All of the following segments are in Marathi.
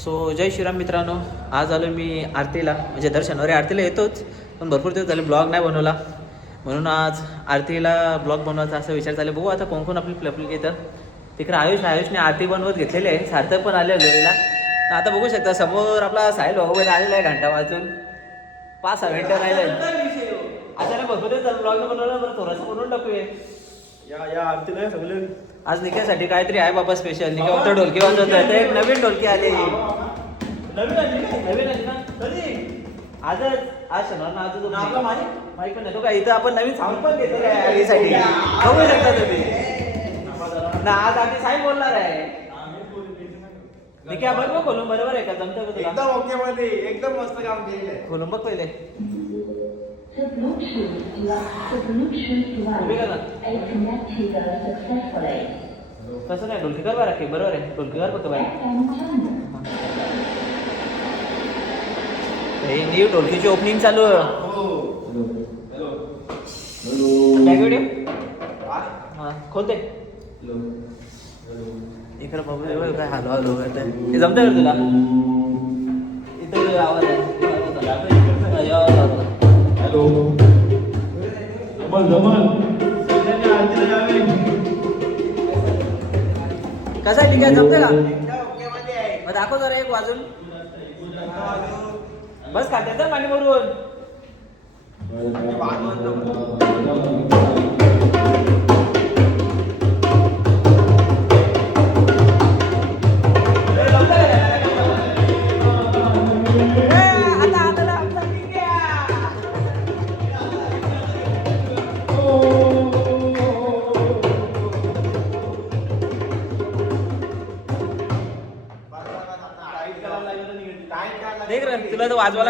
सो जय श्रीराम मित्रांनो आज आलो मी आरतीला. म्हणजे दर शनिवारी आरतीला येतोच पण भरपूर दिवस झाले ब्लॉग नाही बनवला. म्हणून आज आरतीला ब्लॉग बनवायचा असा विचार चालला बघू आता कोण कोण आपली प्लपली येतं. तिकडे आयुष आयुषने आरती बनवत घेतलेली आहे. सार्थक पण आले घरीला आता बघू शकता समोर आपला साहिल भाऊ आलेला आहे घंटा वाजून. पाच सहा मिनिटं राहिले आता भरपूर दिवस ब्लॉग बनवला बरं थोडंसं बनवून टाकूया. या या आरतीला सगळे आज निकासाठी काहीतरी आहे बाबा स्पेशल निका होतं ढोलकी वाजवत आहे. एक नवीन ढोलकी आली. नवीन आली काय? नवीन आली ना? कधी? आजच. आज शनिवार ना आजच ना आपला माहीत? माहिती पण नाही. तो काय इथं आपण नवीन साऊंड पण घेतलेलं आहे आलीसाठी बघू शकता तुम्ही. ना आज आधी साहेब बोलणार आहे. निका बघ बघ खोलून बरोबर आहे का? जमतं का तुला? एकदम ओके मध्ये एकदम मस्त काम केलेलं आहे. खोलून बघ पहिले. The Bluetooth the Bluetooth उभी कर ना. device is connected successfully. कसं नाही ढोलकीकर बरं की बरोबर आहे. फक्त बाई FM channel. हे न्यू ढोलकीची ओपनिंग चालू आहे. हॅलो व्हिडिओ हा. खोलते. इकडे बघू काय हलवा हलव. हे जमतं का तुला? इथं आवाज आहे. हॅलो. जमल जमल. कसं आहे ठीक आहे. जमतं का दाखव जरा एक वाजून बस खात्याचं पाणी भरून. हे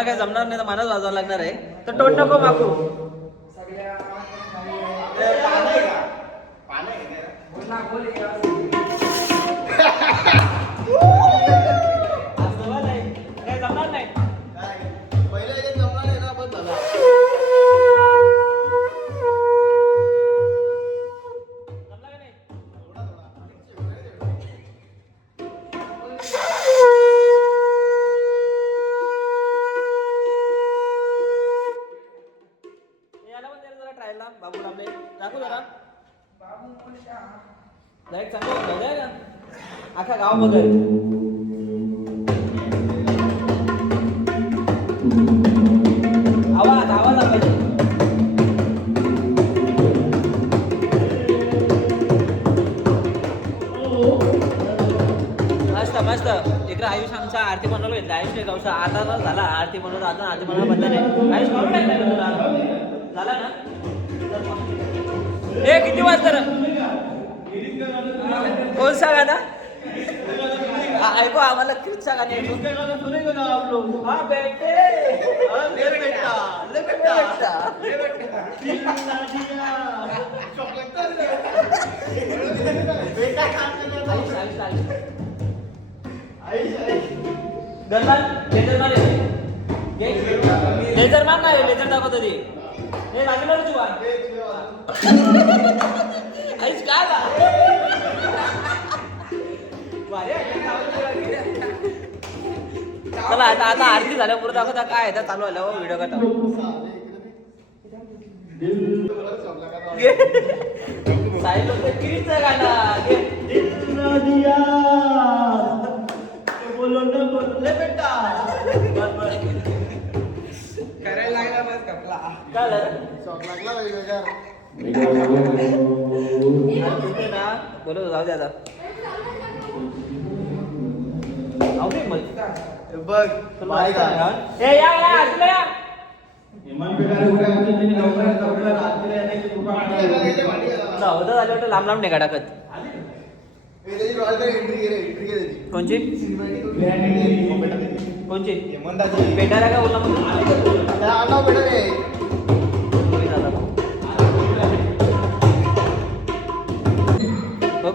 मला काय जमणार नाही तर मलाच वाजवायला लागणार आहे. तर टोट नको मागू. वाजवा का अख्खा गाव आवाज आवाज पाहिजे मस्त मस्त. इकडे आयुष आमचा आरती बनवलं घेतलं आयुष नाही गावचा. आता झाला. आरती बनवतो आता आरती बनवला बदला नाही. आयुष बनवून टाकलं झाला ना? ए किती वाजता कोणसा गाणं ऐकू आम्हाला कितचा गाणी हा बेटे. ले बेटा. ले बेटा. आयुष, आयुष, आयुष. गणमान लेझर मार नाही लेझर दाखवतो ती हे लागलं रे तुला आईस काय चला आता आता आरती झाल्या पुढे दाखवता काय आहे, आता चालू आलं व्हिडिओ साहिल गाणं घे. बोलो न बोलले बेटा काय झालं? अरे कुठे ना बोलत जाऊ दे आता जाऊ दे मग. बघ तुला माहिती आहे. का? ए, या या आरतीला या. चौदा झाले वाटतं लांब लांब नाही टाकत. कोणची? कोणची? पेटायला काय बोलला मग?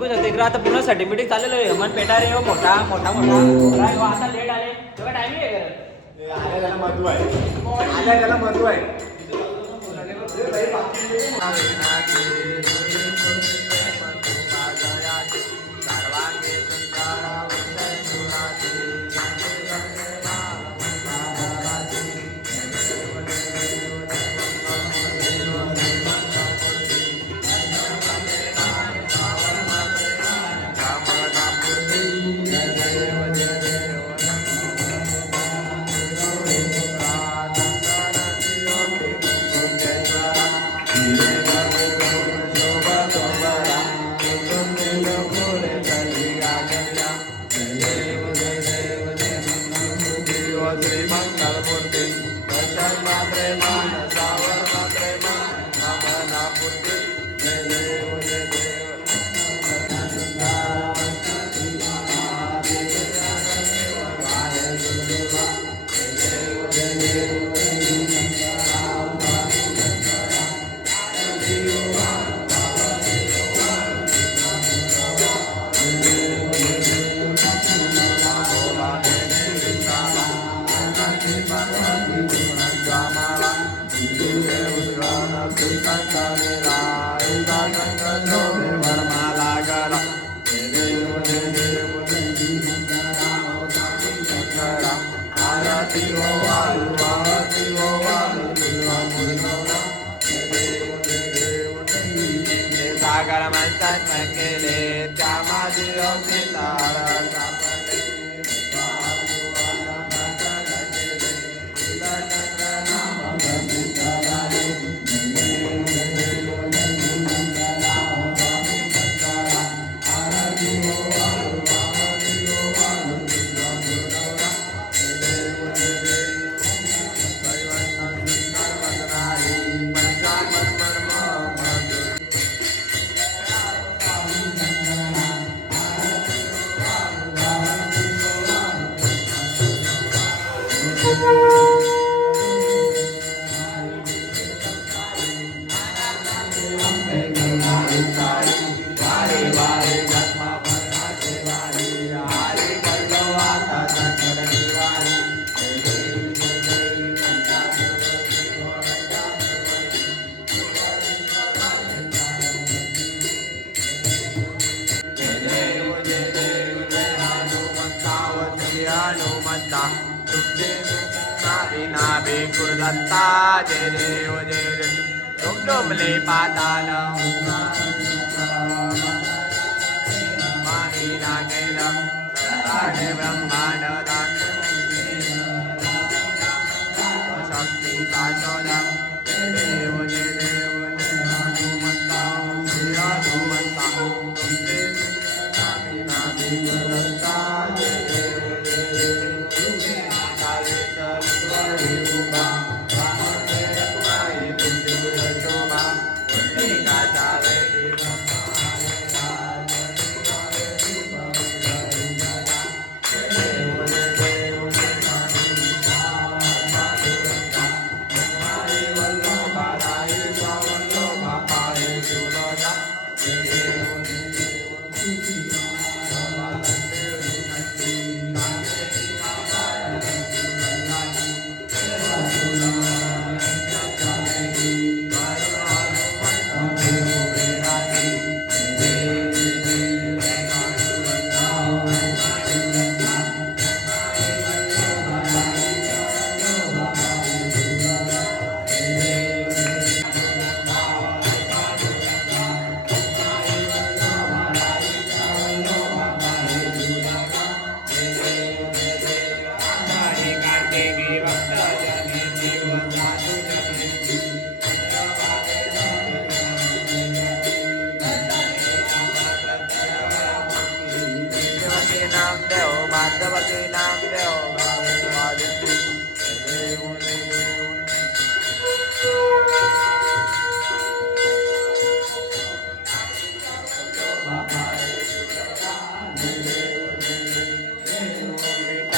बघू शकतो इकडे आता पूर्ण सर्टिफिकेट चाललेलं आहे. हेमंत पेटारे हो मोठा मोठा मोठा. हो, आता लेट आले. तेव्हा टायमिंग आहे का? आल्या त्याला महत्त्व आहे. आल्या त्याला महत्त्व आहे. Música Nabi Kurdata Jere Jere ડુમડુમલે Patal Mahi નાગેલમ સદાને બ્રહ્માંડ શક્તિ પાસોદમ દેવ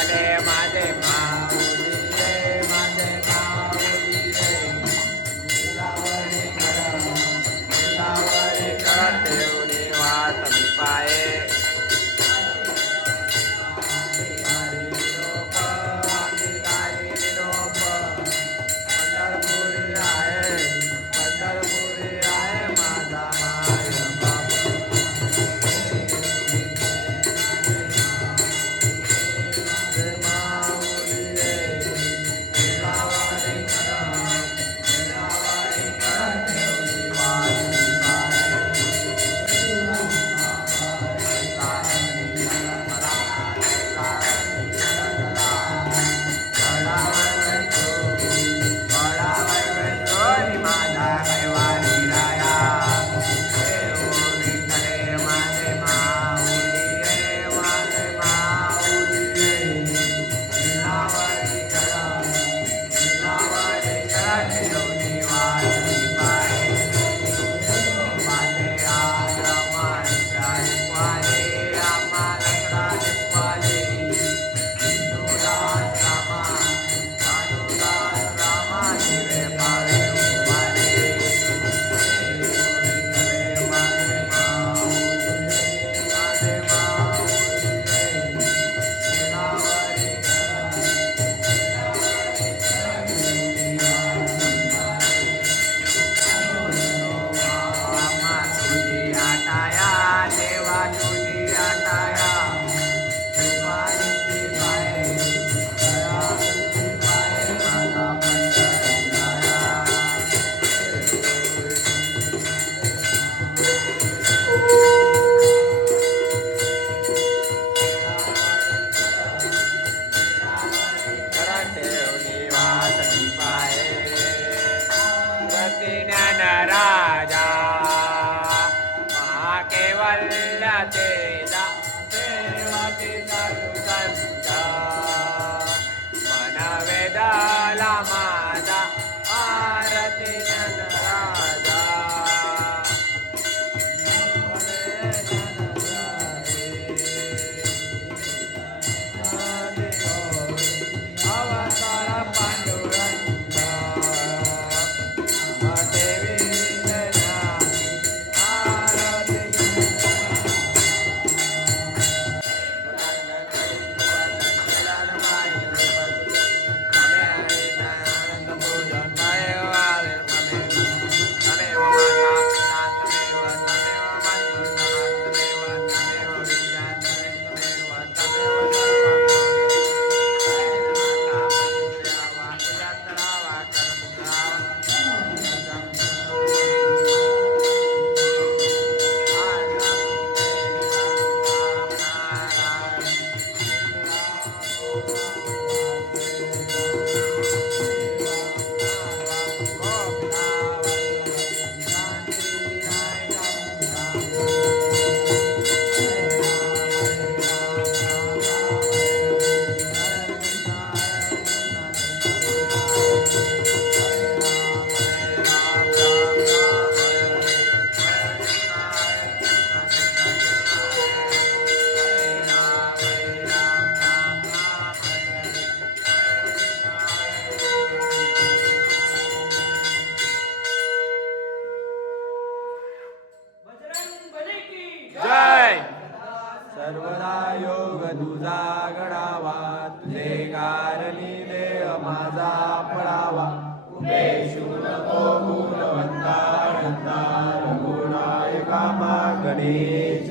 แล้ว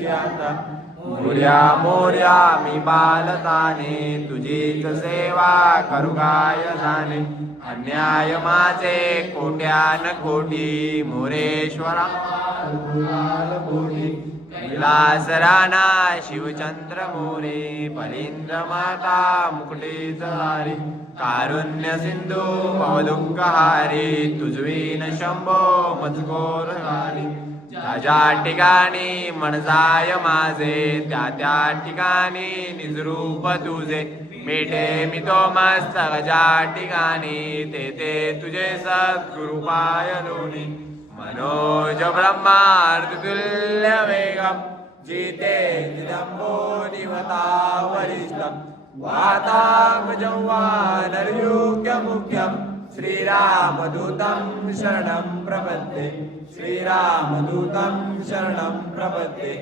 आता. मोर्या मोर्या मी बालताने तुझीच सेवा करू काय जाणे अन्याय माझे कोट्यान कोटी मोरेश्वरा कोटी. कैलास राणा शिवचंद्र मोरे फलिंद्र माता मुकुटे जहारी कारुण्य सिंधू पवदुःखहारी तुझवीन शंभो मजकोर हारी ज्या ठिकाणी म्हणजाय माझे त्या त्या ठिकाणी निजरूप तुझे. मिठे मी तो मस्तक ज्या ठिकाणी ते ते तुझे सद्गुरुपाय लोणी. मनोज ब्रह्मार्तुल्य वेगम जिते निदंबो निवता वरिष्ठम वातांग जौवानर्युग्य मुख्यम श्रीरामदूतं शरणं प्रपद्ये. श्रीरामदूतं शरणं प्रपद्ये.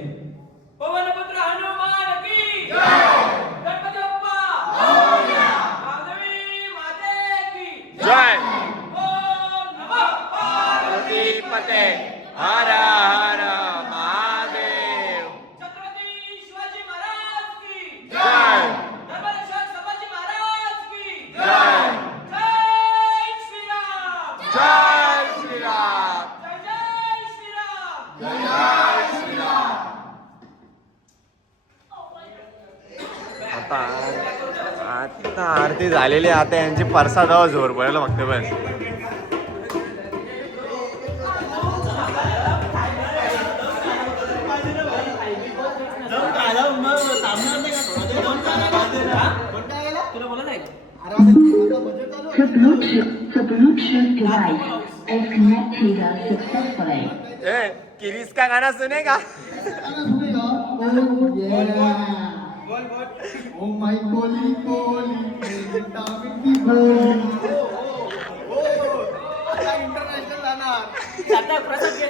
पवनपुत्र हनुमान की गणपती बाप्पा महादेवी माते की जय! ओम नमः! पार्वती पते। हर महादेव छत्रपती शिवाजी महाराज की जय धर्मरक्षक संभाजी महाराज की जय जय श्रीराम जय श्रीराम जय जय श्रीराम आता आता आरती झालेली. आता यांची परसादावर जोर पडेल फक्त बस आहे का? The Bluetooth, is connected successfully. ए किरीस का गाना सुनेगा Oh my holy holy international जाणार. आता प्रसाद घे.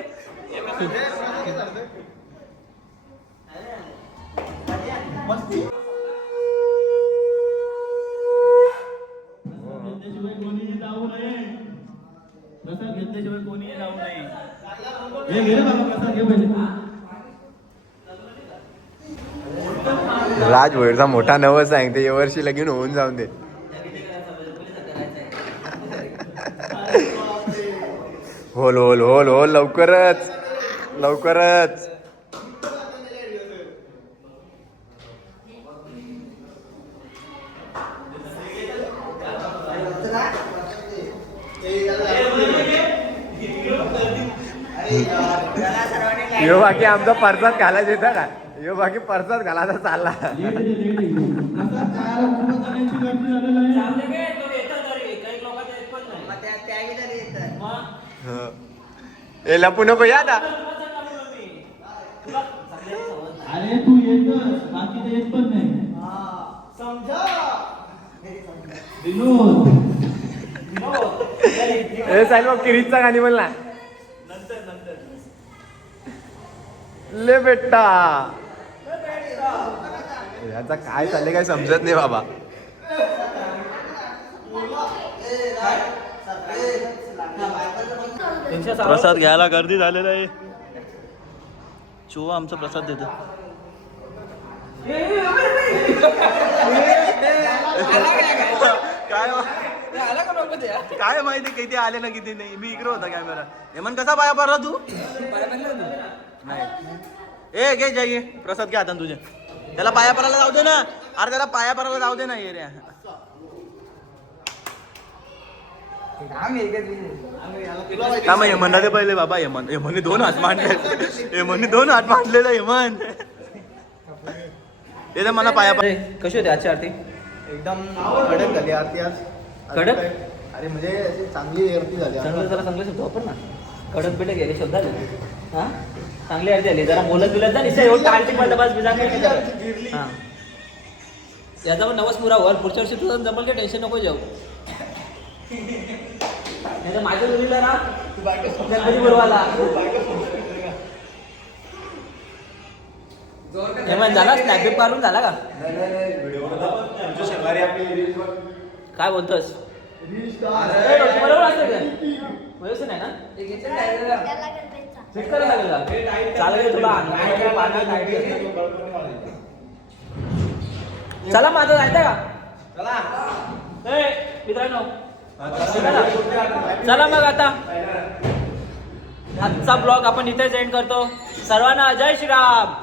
नये. प्रसाद घेतल्याशिवाय कोणीही जाऊ नये. हे घे रे बाबा प्रसाद घे पहिले. राज भोईरचा मोठा नवस सांगते या वर्षी लगीन होऊन जाऊन दे. होल होल होल होल लवकरच लवकरच. यो बाकी आमचा परसाद घालायचा येतं का? यो बाकी परसाद घालायचा चालला. मग? ए लपू नको या नाही. अरे तू येतच बाकी येत पण नाही विनोद ए साहेब किरीचा गाणी म्हणला ले बेटा याचा काय चाललंय काय समजत नाही बाबा. प्रसाद घ्यायला गर्दी झालेला आहे. चो आमचा प्रसाद देतो. काय काय माहिती किती आले ना किती नाही. मी इकडे होता कॅमेरा हेमन कसा पाया पडला तू? नाही. ए घे जाई प्रसाद घ्या आता तुझे. त्याला पाया पडायला जाऊ दे ना. अरे त्याला पाया पडायला जाऊ दे ना ये रे. का मग यमनला ते पहिले बाबा यमन यमनने दोन हात मांडले. यमनने दोन हात मांडलेला यमन ते तर मला पाया अरे कशी होती आजची आरती? एकदम कडक झाली आरती आज. कडक? अरे म्हणजे अशी चांगली आरती झाली चांगलं जरा चांगले शब्द वापर ना. कडक बिडक गेले शब्द आले. हा? चांगली आरती आली. जरा बोलत बिलत जा निश्चय एवढं टाळती पडलं बस बिजा हा. याचा पण नवस मुरा वर पुढच्या वर्षी तुझं जमल काही टेन्शन नको जाऊ. नाही तर माझ्या मुलीला ना गणपती बोलवाला हेमंत झाला स्नॅपबिप काढून झाला का? काय बोलतोस? बरोबर असतं आहे ना? करायला लागेल? चालेल तुला. चला माझं जायचं का? ए, मित्रांनो. चला. चला. मग आता. आजचा ब्लॉग आपण इथेच एंड करतो. सर्वांना जय श्रीराम.